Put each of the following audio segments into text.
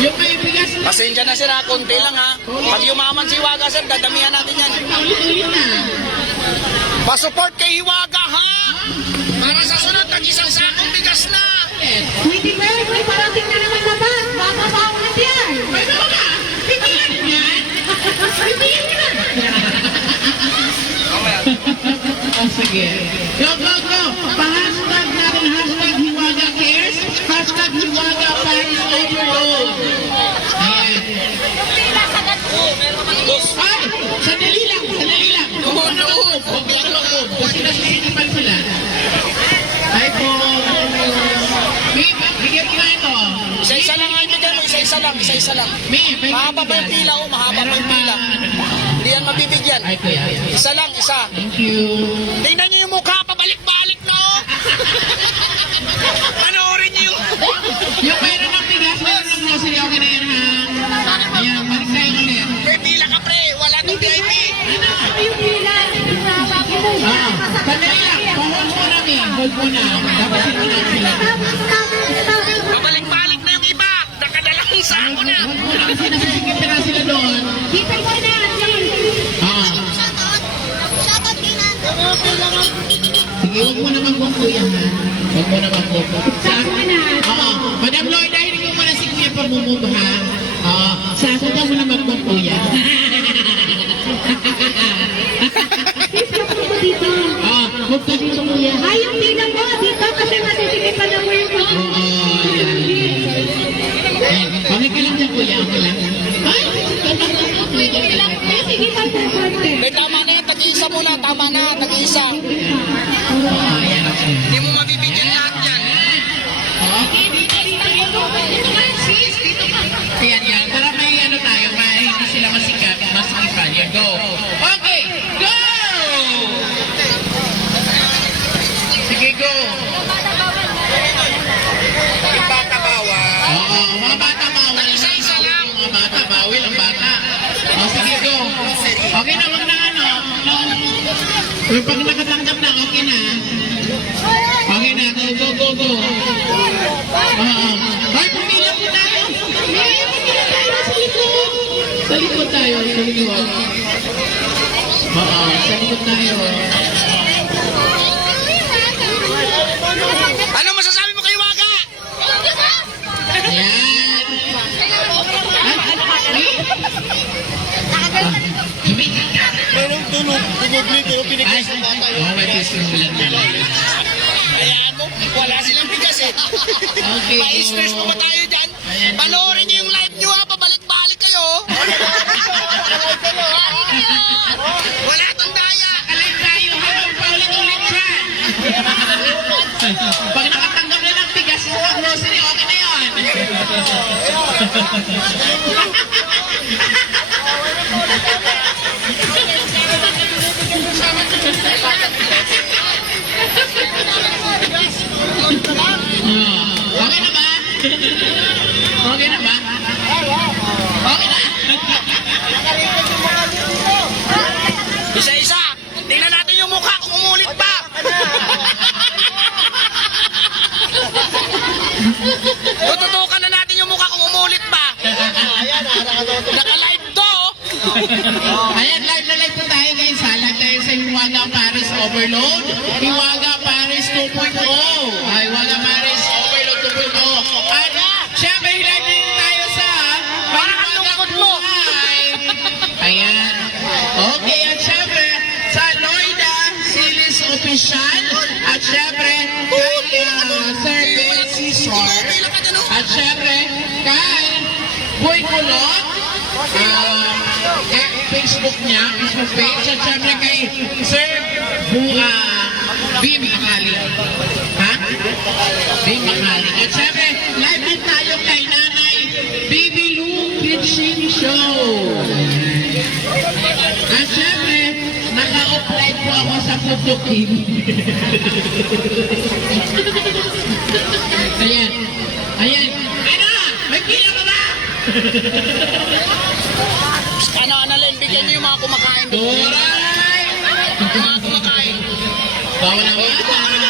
Yung may bigas na. Pasensya na sir ha, konti lang ha. Pag yumaman si Hiwaga sir, dadamihan natin yan. Ulit-ulit na. Pasupport kay Hiwaga ha! Para sa sunod, tag-isang sakong bigas na! Hindi ba? May parating na naman na ba? Mapapawat yan. May ba ba? Bibigyan yan. Bibigyan mo na. Oh, sige. Go, go, go. Pa-hashtag natin, hashtag Hiwaga Cares, hashtag Hiwaga Paris Overload. Ayan. Ay, sandali lang, sandali lang. Loob, huwag lang nasisinipan sila. Ay po. Bigyan ko na ito. Isa-isa lang ang bigyan mo, isa-isa lang, isa-isa lang. Mahaba pa yung pila oh, mahaba pa yung pila. Hindi yan mabibigyan. Isa lang, isa. Thank you. Tingnan niyo yung mukha, Pabalik-balik na yung iba. Nakadalawang sako na. Mo na na sila doon. Kita mo na. Ah. Sige, huwag mo naman kung kuya ha. Huwag mo naman kung Sa Oo. Madam Lloyd, dahil ko muna si Kuya pamumove ha. Oo. Sa ako daw mo naman kung kuya. Yung pag nakatanggap na, okay na. Okay na, go, go, go, go. Oo. Tayo. Ay, pumila tayo sa likod. Sa likod tayo, sa likod. Oo, sa likod tayo. Ano masasabi Merong tunog, tunog nito, Ay, oh, may pistol lang nila. Ayan mo, wala silang bigas eh. Okay, Ma-stress mo ba tayo dyan? Panoorin niyo yung live niyo ha, pabalik-balik kayo. Wala tong daya. Alay tayo, habang paulit-ulit dyan. Pag nakatanggap na ng bigas mo, grocery, okay na yun. Okay na ba? Okay na ba? Okay na. Isa-isa. Tingnan natin yung mukha kung umulit pa. Tututukan na natin yung mukha kung umulit pa. Naka-live to. Ayan, live na live po tayo ngayon sa live tayo sa Hiwaga Paris Overload. Hiwaga Paris 2.0. Ay, Hiwaga Paris Overload 2.0. At syempre, din tayo sa Parang mo. Ayan. Okay, at syempre, sa Noida Silis Official. At syempre, kay uh, Sir Ben Cesar. At syempre, kay Boy Kulot. Uh, eh, Facebook niya, Facebook page. At syempre kay Sir Bunga Bim Akali. Ha? Bim Akali. At syempre, live din tayo kay Nanay Baby Lou Kitchen Show. At syempre, naka-offline po ako sa Putukin. Ayan. Ayan. Ano? May pila ka ba? bigyan niyo yung mga kumakain doon. Alright! Yung mga kumakain. Bawal na bawal.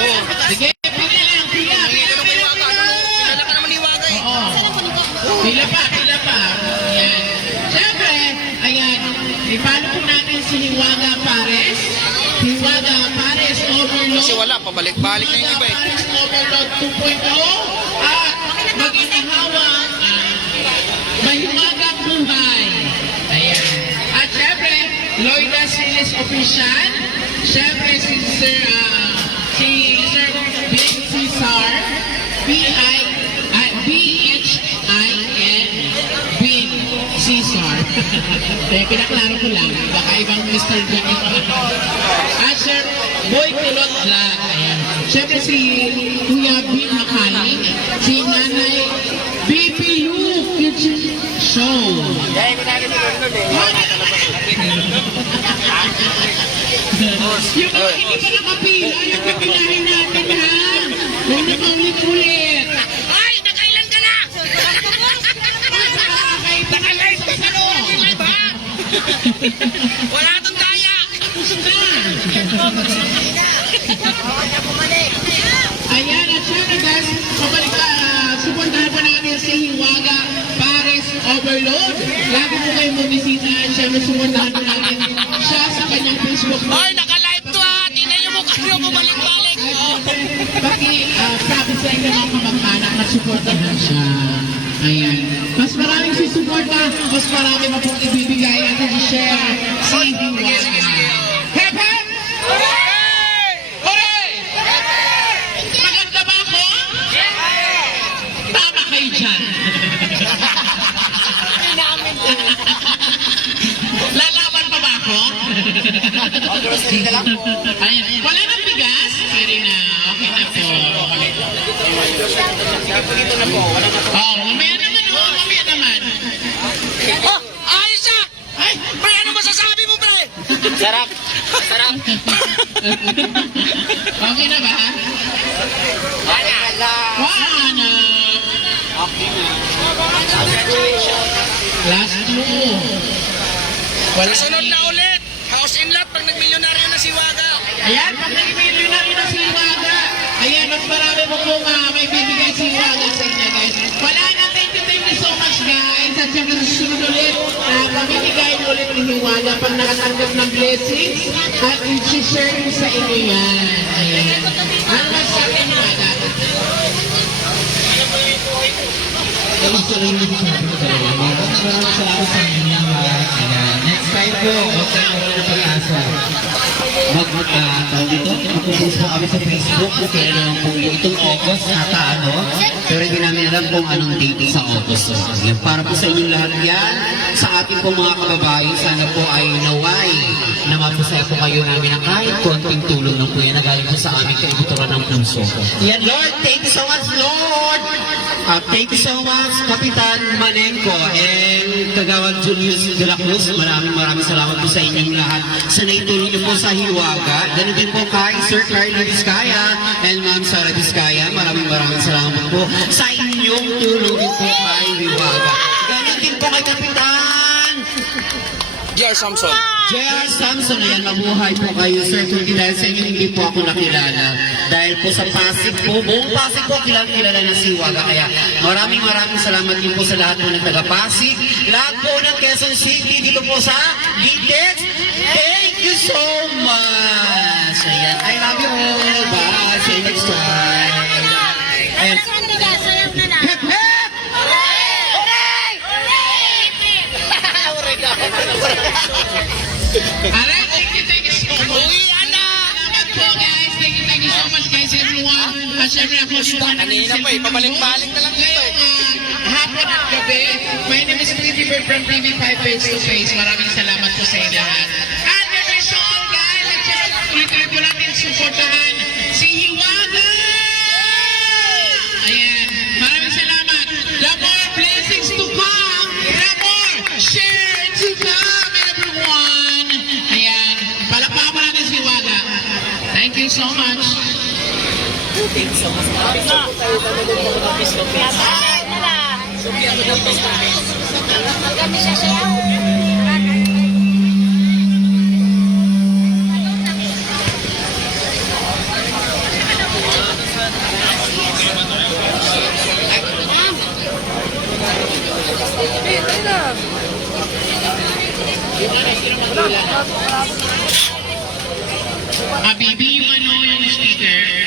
Oh, sige. Pila lang, pila. Pila ka naman iwaga. Pila ka naman iwaga eh. Oo. Pila pa, pila pa. Ayan. Siyempre, ayan. Ipalo po natin si Hiwaga Pares. Hiwaga Pares Overload. Kasi wala, pabalik-balik na yung iba eh. Hiwaga Pares Overload 2.0 at maging hawa mahimagang buhay. Ayan. At syempre, Loida Siles Official. Syempre, si Sir, ah, si Sir Ben Cesar. B-I, ah, B-H-I-N. Bin Cesar. Kaya pinaklaro ko lang. Baka ibang Mr. Jack. At Sir Boy Kulot Vlog. Ayan. Siyempre si Show. Yung mga hindi pa nakapila, yung papilahin natin ha. Huwag na paulit-ulit. Ay, nakailan ka na? Nakalive ka live ha? Wala tong daya. Ayan, at syempre guys, pabalik ka, supuntahan pa natin si Hiwaga Overload. Lagi mo kayo bumisita supuntahan pa natin siya sa kanyang Facebook. Ay, nakalive to ha. Tingnan niyo mo kayo bumalik-balik. Paki, uh, sabi sa inyo mga kamag-anak na suportahan siya. Ayan. Mas maraming susuporta, mas marami pa pong ibibigay at i-share si Hiwaga. Hep, hep! Hooray! Maganda ba ako? Tama kayo dyan. Lalaban pa ba ako? Ayan. Wala nang bigas? Sorry na. Okay na po. Oh, mamaya naman. Oh, mamaya naman. Oh, ayos ah. Ay! Pre, ano masasabi mo, pre? Sarap. Sarap. Okay na ba? Wala. Wala. Last clue. Wala Sunod na House in pag nagmilyonaryo na si Waga. Ayan, pag nag-email na si Waga. Ayan, mas marami mo po uh, may bibigay si Waga sa inyo, guys. Wala na, thank you, thank you so much, guys. At siyempre sa susunod ulit, uh, pamimigay ulit ni Hiwaga pag nakatanggap ng blessings at i-share sa inyo yan. Ayan. Ano masasabi ni Hiwaga? Gusto rin din sa ating dalawa. Maraming maraming salamat sa inyo. Ayan. Next time po, okay mo na pag-asa. Mag, tawag dito, mag-post po kami sa Facebook kung kailan yung itong August ata. Pero alam kung anong date sa August. Yan, para po sa inyong lahat yan, sa ating po mga kababayan, sana po ay naway na mapusay po kayo namin ng kahit konting tulong lang po yan na galing po sa aming kaibuturan ng puso. Yan, Lord, thank you so much, Lord! Uh, thank you so much, Kapitan Manengko and Kagawad Julius de la Cruz. Maraming maraming salamat po sa inyong lahat sa naitulong niyo po sa Hiwaga. Ganun din po kay Sir Carlo Vizcaya and Ma'am Sara Vizcaya. Maraming maraming salamat po sa inyong tulong din po kay Hiwaga. Ganun din po kay Kapitan Dear Samson. J.R. Samson, ayan, mabuhay po kayo, sir. Kundi dahil sa inyo, hindi po ako nakilala. Dahil po sa Pasig po, buong Pasig po, kilala, kilala ng Siwaga. Kaya maraming maraming salamat din po sa lahat po ng taga-Pasig. Lahat po ng Quezon City, dito po sa Gitex. Thank you so much. Ayan, I love you all. Bye. Alright, thank you, po guys. Thank you, so much guys everyone. At syempre ako si Juan. Kanina pa eh, pabalik-balik na lang dito eh. Hapon at gabi. My name is Pretty from TV5 Face to Face. Maraming salamat po sa inyo lahat. At very soon guys, at syempre tuloy-tuloy po you so much. Thank you so much. Maganda siya siya. Wala. Wala. Wala. Mabibi yung ano, yung sticker.